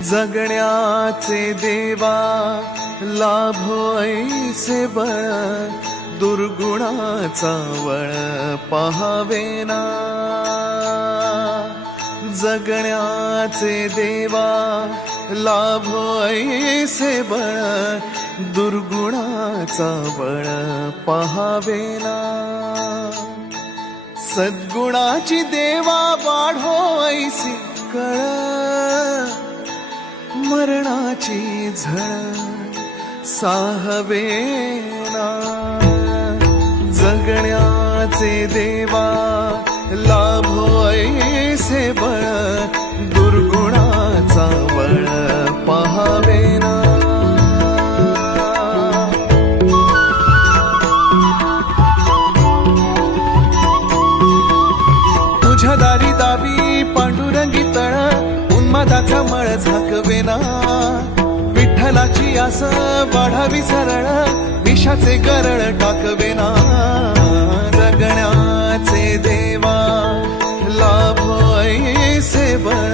जगण्याचे देवा लाभो ऐसे बळ, दुर्गुणाचा वळ पहावेना। जगण्याचे देवा लाभो ऐसे बळ, दुर्गुणाचा बळ पहावेना। सद्गुणाची देवा वाढो ऐसी कळ, मरणाची झळ साहवेना। जगण्याचे देवा लाभो ऐसे बळ, दुर्गुणाचा बळ पहावेना। तुझ्या दारी दावी पांडुरंगी तळ, उन्मादाचा मळ झाकवेना। विठ्ठलाची आस वाढावी सरळ, विषाचे गरळ टाकवेना। जगण्याचे देवा लाभो ऐसे बळ,